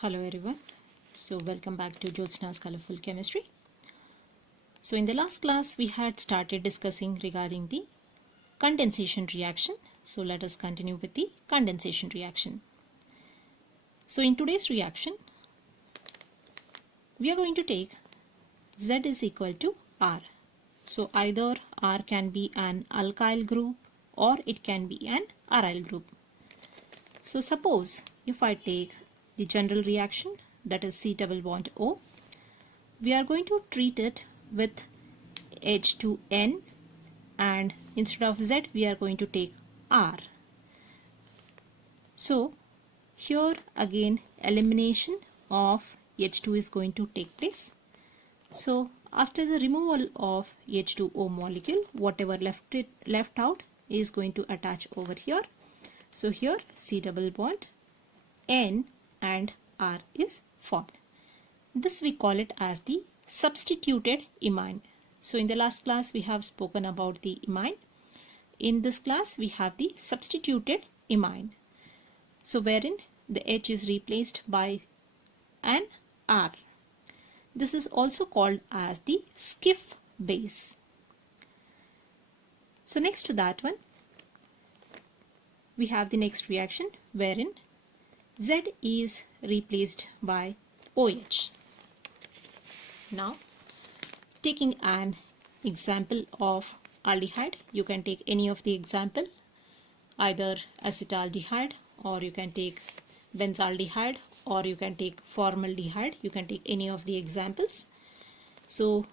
Hello everyone. So welcome back to JYOTSNA'S Colorful Chemistry. So in the last class we had started discussing regarding the condensation reaction. So let us continue with the condensation reaction. So in today's reaction we are going to take Z is equal to R. So either R can be an alkyl group or it can be an aryl group. So suppose if I take the general reaction, that is C double bond O, we are going to treat it with H2N, and instead of Z we are going to take R. So here again elimination of H2 is going to take place. So after the removal of H2O molecule, whatever left out is going to attach over here. So here C double bond N and R is formed. This we call it as the substituted imine. So in the last class we have spoken about the imine. In this class we have the substituted imine. So wherein the H is replaced by an R. This is also called as the Schiff base. So next to that one we have the next reaction wherein Z is replaced by OH. Now taking an example of aldehyde, you can take any of the example, either acetaldehyde, or you can take benzaldehyde, or you can take formaldehyde. You can take any of the examples. So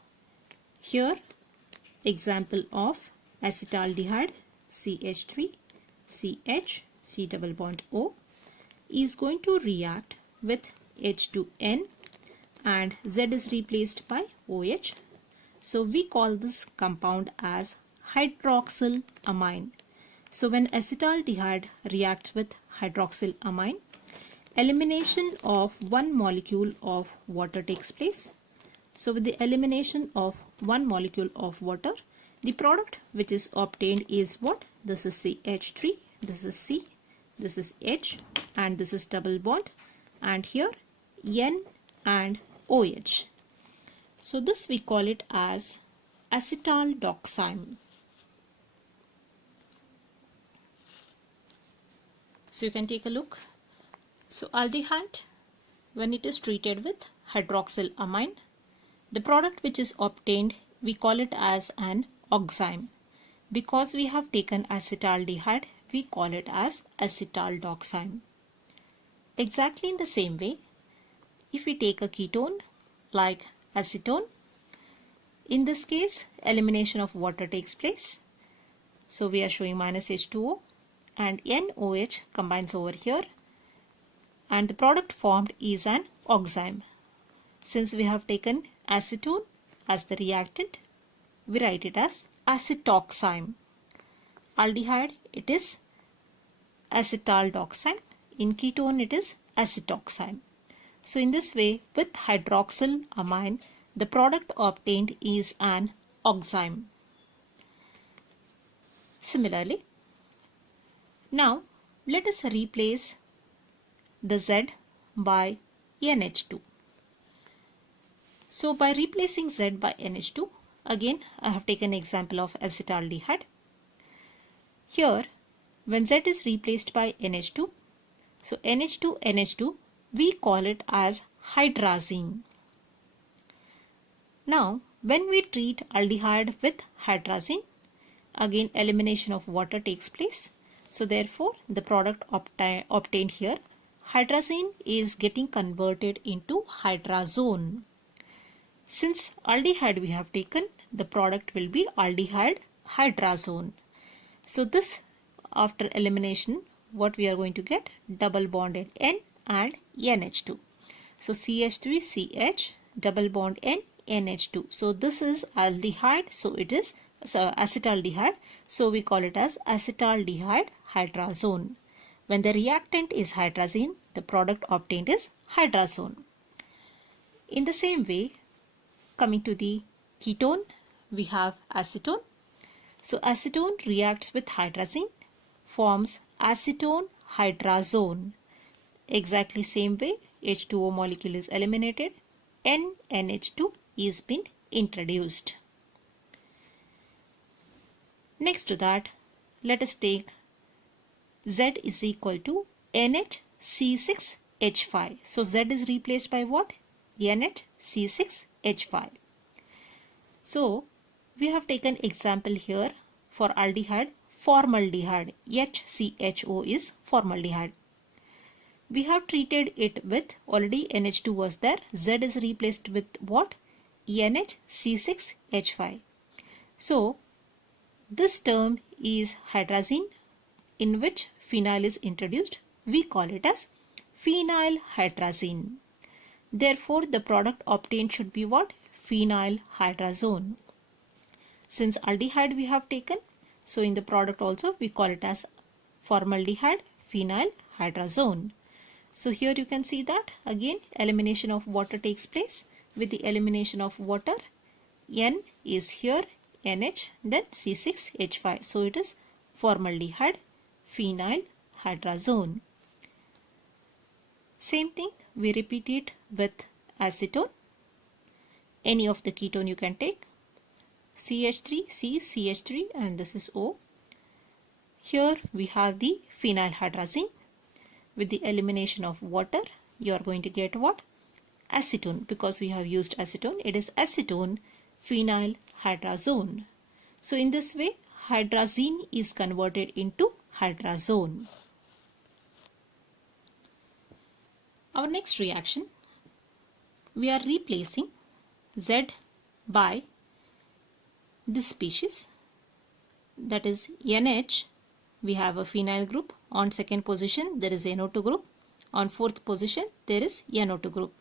here example of acetaldehyde, CH3 CH C double bond O is going to react with H2N and Z is replaced by OH. So we call this compound as hydroxylamine. So when acetaldehyde reacts with hydroxylamine, elimination of one molecule of water takes place. So with the elimination of one molecule of water, the product which is obtained is what? This is CH3, this is C, this is H, and this is double bond, and here N and OH. So this we call it as acetaldoxime. So you can take a look. So aldehyde, when it is treated with hydroxylamine, the product which is obtained, we call it as an oxime. Because we have taken acetaldehyde, we call it as acetaldoxime. Exactly in the same way, if we take a ketone like acetone, in this case elimination of water takes place. So we are showing minus H2O and NOH combines over here, and the product formed is an oxime. Since we have taken acetone as the reactant, we write it as acetoxime. Aldehyde, it is acetaldoxime. In ketone it is acetoxime. So in this way, with hydroxylamine, the product obtained is an oxime. Similarly, now let us replace the Z by NH2. So by replacing Z by NH2, again I have taken example of acetaldehyde. Here when Z is replaced by NH2, so NH2 we call it as hydrazine. Now when we treat aldehyde with hydrazine, again elimination of water takes place. So therefore the product obtained here, hydrazine, is getting converted into hydrazone. Since aldehyde we have taken, the product will be aldehyde hydrazone. So this, after elimination, what we are going to get? Double bonded N and NH2. So CH3 CH double bond N NH2. So this is aldehyde, so it is acetaldehyde, so we call it as acetaldehyde hydrazone. When the reactant is hydrazine, the product obtained is hydrazone. In the same way, coming to the ketone, we have acetone. So acetone reacts with hydrazine, forms acetone hydrazone. Exactly same way, H2O molecule is eliminated, NH2 is been introduced. Next to that, let us take Z is equal to NHC6H5. So Z is replaced by what? NHC6H5. So we have taken example here for aldehyde, formaldehyde. HCHO is formaldehyde. We have treated it with already NH2 was there. Z is replaced with what? NHC6H5. So this term is hydrazine in which phenyl is introduced. We call it as phenylhydrazine. Therefore, the product obtained should be what? Phenylhydrazone. Since aldehyde we have taken, so in the product also we call it as formaldehyde phenylhydrazone. So here you can see that again elimination of water takes place. With the elimination of water, N is here, NH, then C6H5. So it is formaldehyde phenylhydrazone. Same thing, we repeat it with acetone. Any of the ketone you can take. CH3, C, CH3, and this is O. Here we have the phenylhydrazine. With the elimination of water, you are going to get what? Acetone. Because we have used acetone, it is acetone phenylhydrazone. So in this way, hydrazine is converted into hydrazone. Our next reaction, we are replacing Z by this species, that is NH. We have a phenyl group. On second position there is NO2 group. On fourth position there is NO2 group.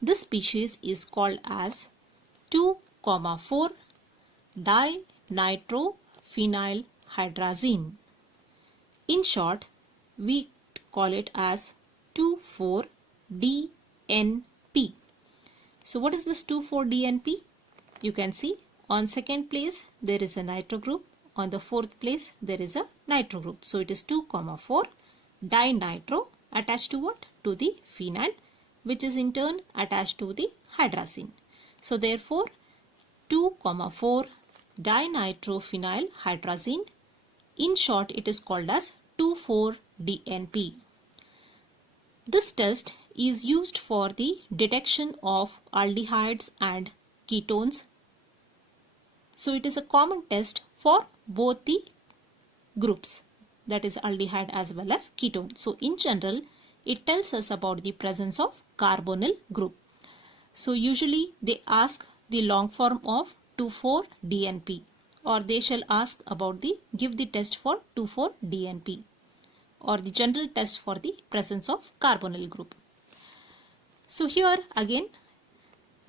This species is called as 2,4 dinitrophenylhydrazine. In short, we call it as 2,4-DNP. So what is this 2,4-DNP? You can see on second place there is a nitro group. On the fourth place there is a nitro group. So it is 2,4 dinitro attached to what? To the phenyl, which is in turn attached to the hydrazine. So therefore 2,4 dinitrophenylhydrazine. In short, it is called as 2,4-DNP. This test is used for the detection of aldehydes and ketones. So it is a common test for both the groups, that is aldehyde as well as ketone. So in general, it tells us about the presence of carbonyl group. So usually they ask the long form of 2,4-DNP, or they shall ask about give the test for 2,4-DNP, or the general test for the presence of carbonyl group. So here again,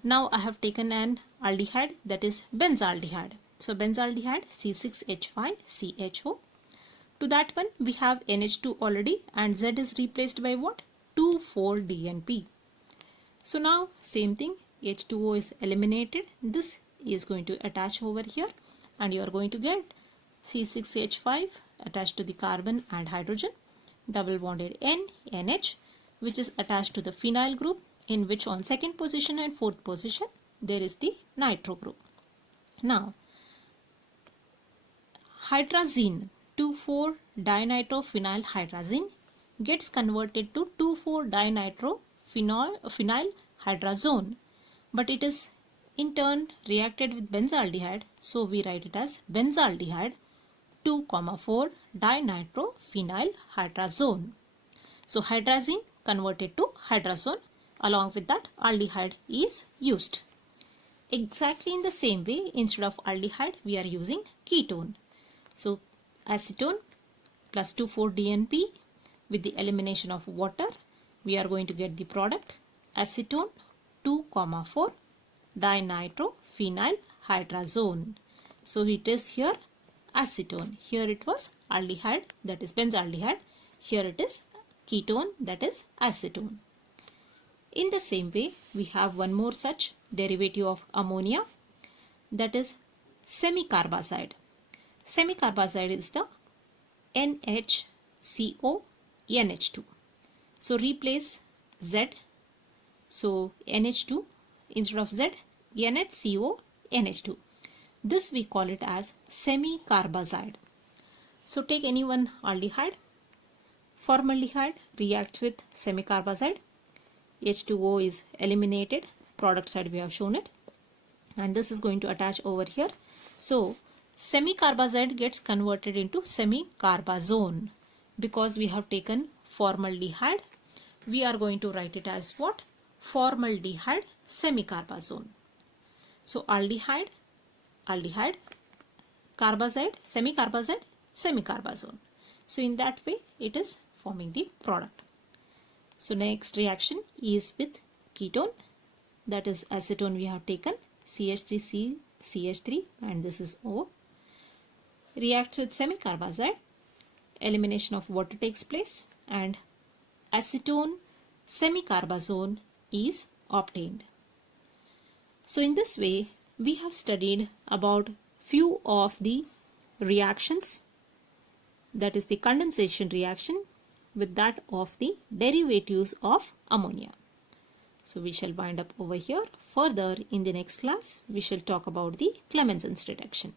now I have taken an aldehyde, that is benzaldehyde. So benzaldehyde C6H5CHO. To that one we have NH2 already, and Z is replaced by what? 2,4-DNP. So now same thing, H2O is eliminated. This is going to attach over here, and you are going to get C6H5 attached to the carbon and hydrogen, double bonded N, NH, which is attached to the phenyl group, in which on second position and fourth position there is the nitro group. Now hydrazine 2,4-dinitrophenylhydrazine gets converted to 2,4-dinitrophenylhydrazone, but it is in turn reacted with benzaldehyde, so we write it as benzaldehyde 2,4-dinitrophenylhydrazone. So hydrazine converted to hydrazone, along with that aldehyde is used. Exactly in the same way, instead of aldehyde we are using ketone. So acetone plus 2,4-DNP, with the elimination of water we are going to get the product acetone 2,4-dinitrophenylhydrazone. So it is here acetone. Here it was aldehyde, that is benzaldehyde. Here it is ketone, that is acetone. In the same way, we have one more such derivative of ammonia, that is semicarbazide. Semicarbazide is the NHCO NH2. So replace Z So NH2 instead of Z, NHCO, NH2. This we call it as semi-carbazide. So take any one aldehyde. Formaldehyde reacts with semi-carbazide. H2O is eliminated. Product side we have shown it. And this is going to attach over here. So semi-carbazide gets converted into semi-carbazone. Because we have taken formaldehyde, we are going to write it as what? Formaldehyde semi-carbazone. So aldehyde, aldehyde, carbazide, semi-carbazide, semi-carbazone. So in that way it is forming the product. So next reaction is with ketone, that is acetone we have taken, CH3C, CH3, and this is O. Reacts with semi-carbazide, elimination of water takes place and acetone semi-carbazone is obtained. So in this way we have studied about few of the reactions, that is the condensation reaction with that of the derivatives of ammonia. So we shall wind up over here. Further in the next class we shall talk about the Clemenson's reduction.